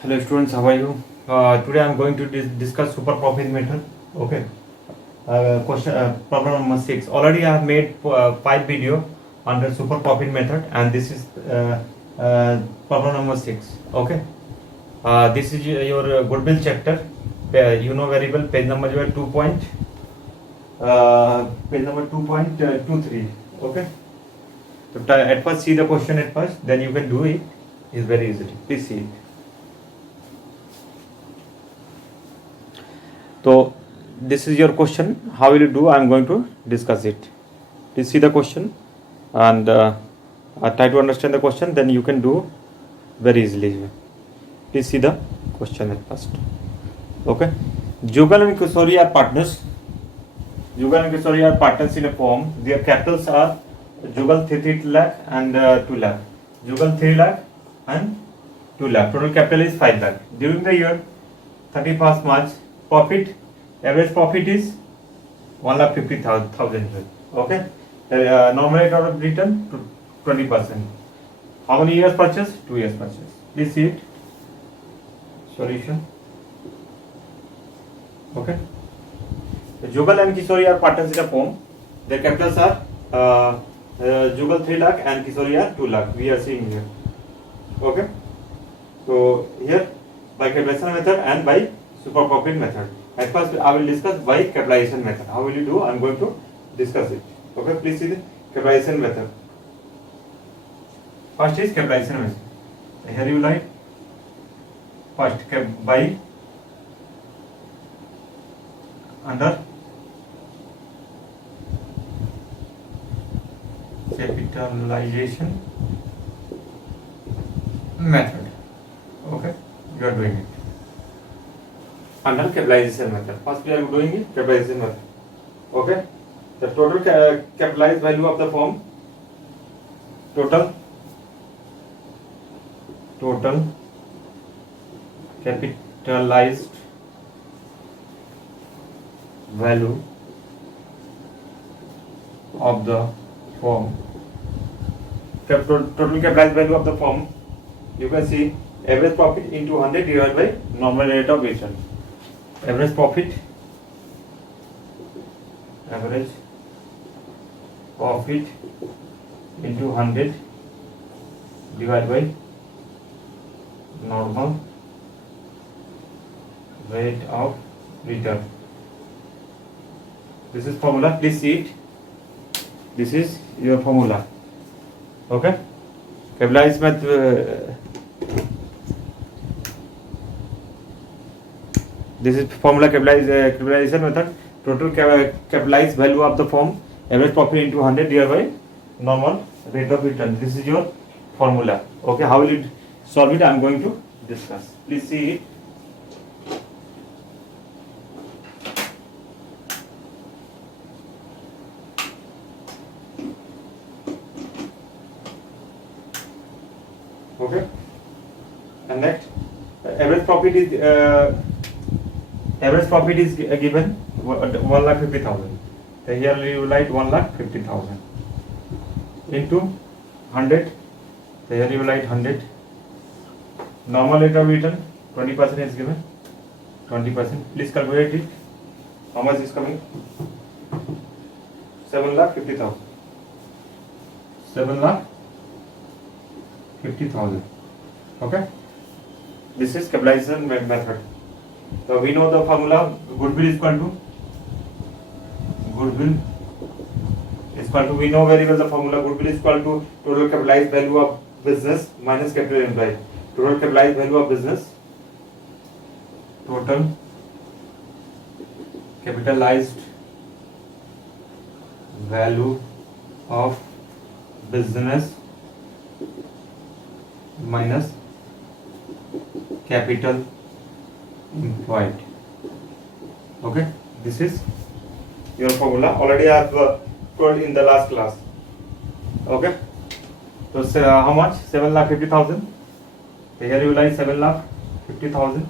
Hello students, how are you? Today I am going to discuss super profit method. Okay. Question problem number 6. Already I have made 5 video under super profit method, and this is problem number 6. Okay. This is your goodwill chapter. You know very well. Page number 2.23. Okay. So at first see the question at first, then you can do it. It's very easy. Please see it. So this is your question. How will you do? I am going to discuss it. Please see the question and try to understand the question. Then you can do very easily. Please see the question at first. Okay. Jugal and Kishori are partners. Jugal and Kishori are partners in a firm. Their capitals are Jugal 3 lakh and 2 lakh. Jugal 3 lakh and 2 lakh. Total capital is 5 lakh. During the year 31st March, average profit is 1,50,000. Okay. Normal rate of return to 20%. How many years purchase? 2 years purchase. Please see it. Solution. Okay. Jugal and Kishori are partners in a firm. Their capitals are Jugal 3 lakh and Kishori are 2 lakh. We are seeing here. Okay. So here by capitalization method and by super profit method. At first I will discuss by capitalization method. How will you do? I am going to discuss it. Okay, please see the capitalization method. First is capitalization method. Here you write first by under capitalization method. Okay, you are doing it under capitalization method. First we are doing it capitalization method. Okay, the total capitalized value of the firm, total capitalized value of the firm, total capitalized value of the firm, you can see average profit into 100 divided by normal rate of return. Average profit into 100 divided by normal rate of return. This is formula. Please see it. This is your formula. Okay. Capitalized method. This is formula capitalization method. Total capitalized value of the firm, average profit into 100 divided by normal rate of return. This is your formula. Okay, how will you solve it? I am going to discuss. Please see it. Okay, and next average profit is given 1,50,000. So here you write 1,50,000 into 100. So here you write 100. Normal rate of return 20% is given. 20%. Please calculate it. How much is coming? 7,50,000. 7,50,000. Okay. This is capitalization method. So we know the formula. Goodwill is equal to, we know very well the formula. Goodwill is equal to total capitalized value of business minus capital employed. Total capitalized value of business, total capitalized value of business minus capital employed. Okay, this is your formula. Already I have told in the last class. Okay, so how much? 7,50,000. Here you write 7,50,000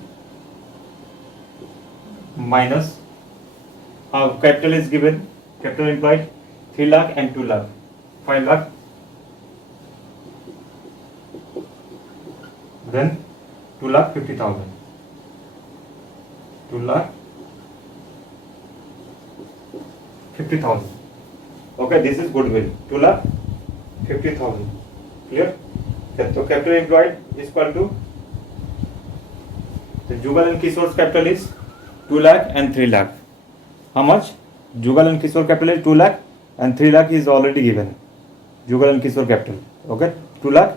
minus capital is given, capital employed 3 lakh and 2 lakh, 5 lakh. Then 2,50,000. 2,50,000. Okay, this is goodwill. 2,50,000. Clear? So capital employed is equal to the Jugal and Kishore's capital is 2 lakh and 3 lakh. How much? Jugal and Kishore capital is 2 lakh and 3 lakh is already given. Jugal and Kishore capital. Okay, 2 lakh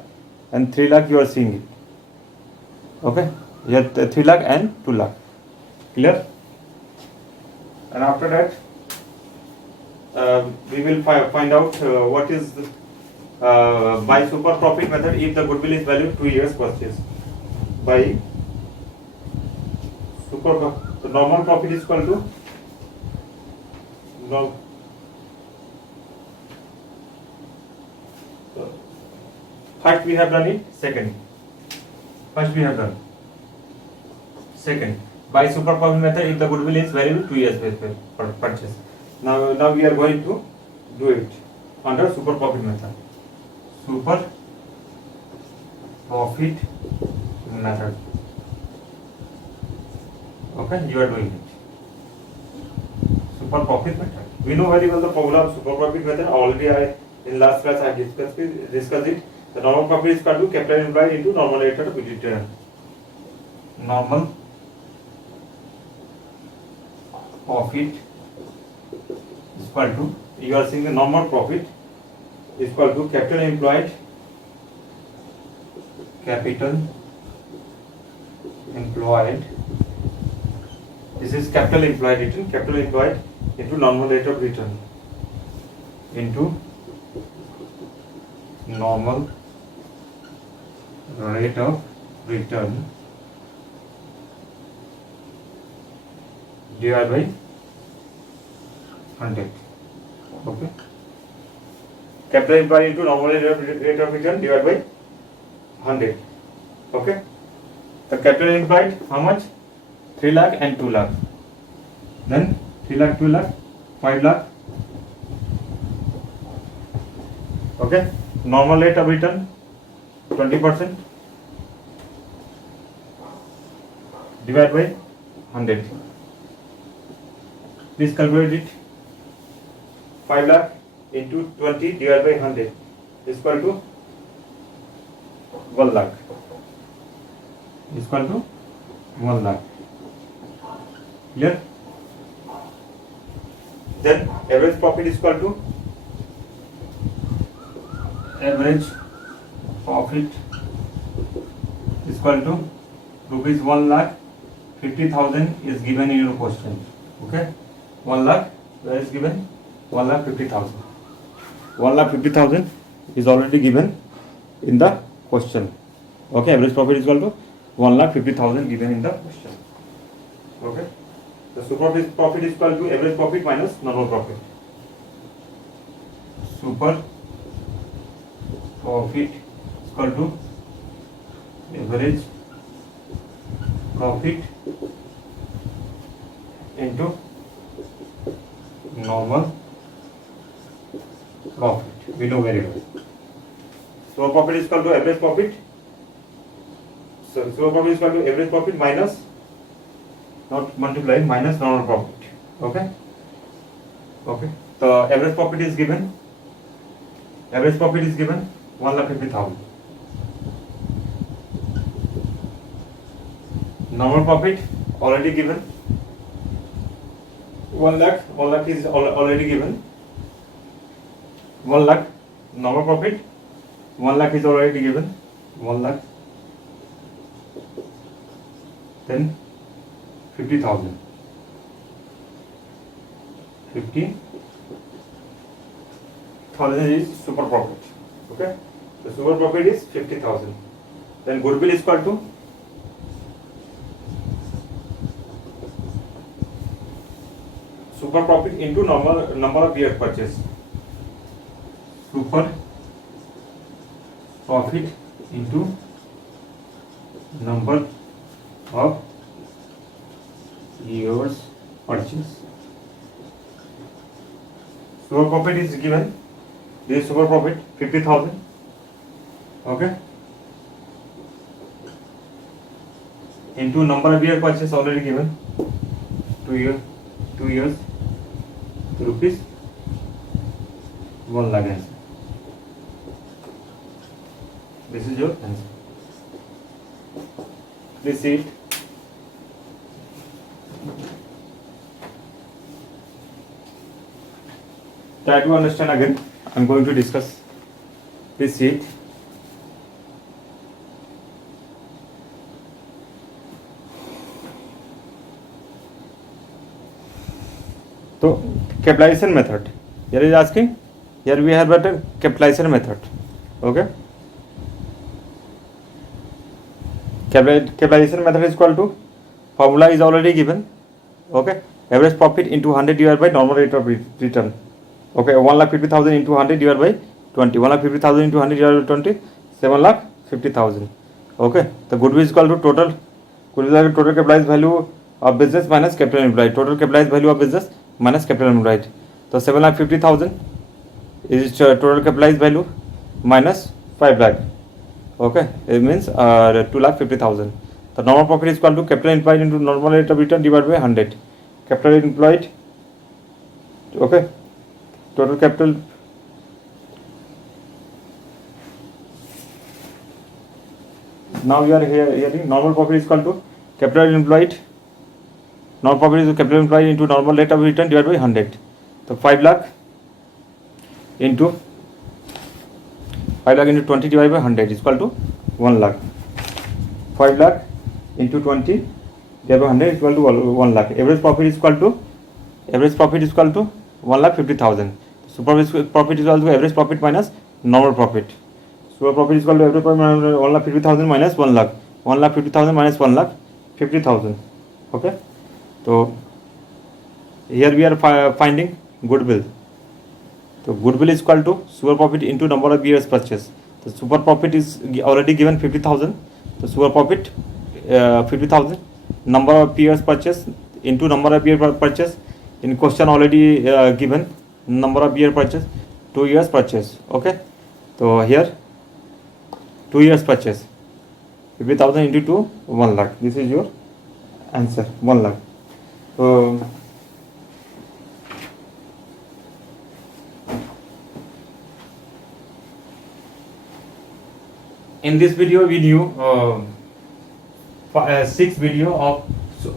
and 3 lakh you are seeing it. Okay, here 3 lakh and 2 lakh. Clear? And after that, we will find out what is by super profit method if the goodwill is valued 2 years purchase. By super, the normal profit is equal to first we have done it, second. First we have done. Second, by super profit method if the goodwill is valued 2 years purchase. Now we are going to do it under super profit method. Super profit method. Okay, you are doing it. Super profit method. We know very well the formula of super profit method. Already in last class I discussed it. The normal profit is equal to capital employed into normal rate of return. Normal profit is equal to, you are seeing the normal profit is equal to capital employed this is capital employed into normal rate of return into normal rate of return divided by 100. Okay, capital employed into normal rate of return divided by 100. Okay, the capital employed how much? 3 lakh and 2 lakh. Then 3 lakh, 2 lakh, 5 lakh. Okay, normal rate of return 20% divided by 100. Please calculate it. 5 lakh into 20 divided by 100 is equal to 1 lakh. Is equal to 1 lakh. Clear? Then average profit is equal to rupees 1,50,000 is given in your question. Okay, 1 lakh where is given? 1,50,000. 1,50,000 is already given in the question. Okay, average profit is equal to 1,50,000 given in the question. Okay, the super profit is equal to average profit minus normal profit. Super profit is equal to average profit into normal profit. We know very well. Super profit is equal to average profit. So super profit is equal to average profit minus, not multiply, minus normal profit. Okay. Okay. The average profit is given. Average profit is given 1,50,000. Normal profit already given 1 lakh. 1 lakh is already given. 1 lakh normal profit. 1 lakh is already given. 1 lakh. Then 50,000. 50,000 is super profit. Okay. The super profit is 50,000. Then goodwill is equal to super profit into normal number of year purchase. Super profit into number of years purchase. Super profit is given. This is super profit 50,000. Okay. into number of year purchase already given 2 years rupees 1 lakh answer. This is your answer. Please see it. Try to understand again. I'm going to discuss. Please see it. So capitalization method. Here is asking. Here we have got a capitalization method. Okay. Capitalization method is equal to, formula is already given. Okay. Average profit into 100 divided by normal rate of return. Okay. 1,50,000 into 100 divided by 20. 1,50,000 into 100 divided by 20. 7,50,000. Okay. The goodwill is equal to total. Goodwill is total capitalized value of business minus capital employed. Total capitalized value of business minus capital employed. So 7,50,000 is total capitalized value minus 5 lakh. Okay, it means 2,50,000. The normal profit is equal to capital employed into normal rate of return divided by 100. Capital employed. Okay, total capital. Now we are hearing normal profit is equal to capital employed. Normal profit is capital employed into normal rate of return divided by 100. So 5 lakh into 20 divided by 100 is equal to 1 lakh. 5 lakh into 20 divided by 100 is equal to 1 lakh. Average profit is equal to 1,50,000. Super profit is equal to average profit minus normal profit. Super profit is equal to average profit minus 1,50,000 minus 1 lakh. 1,50,000 minus 1,50,000. Okay. So here we are finding goodwill. So goodwill is equal to super profit into number of years purchase. The super profit is already given 50,000. The super profit 50,000. Number of years purchase into number of year purchase. In question already given number of year purchase 2 years purchase. Okay. So here 2 years purchase 50,000 into 2 1 lakh. This is your answer 1 lakh. So in this video we knew 6 video of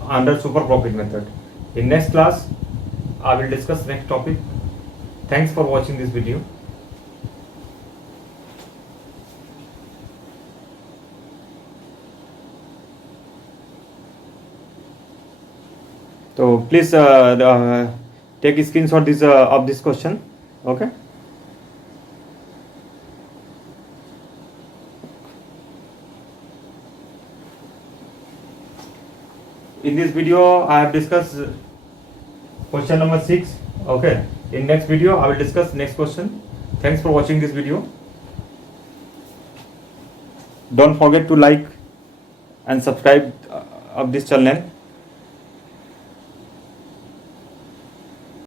under super profit method. In next class I will discuss next topic. Thanks for watching this video. So please take a screenshot of this question. Okay. In this video I have discussed question number 6. Okay. In next video I will discuss next question. Thanks for watching this video. Don't forget to like and subscribe of this channel.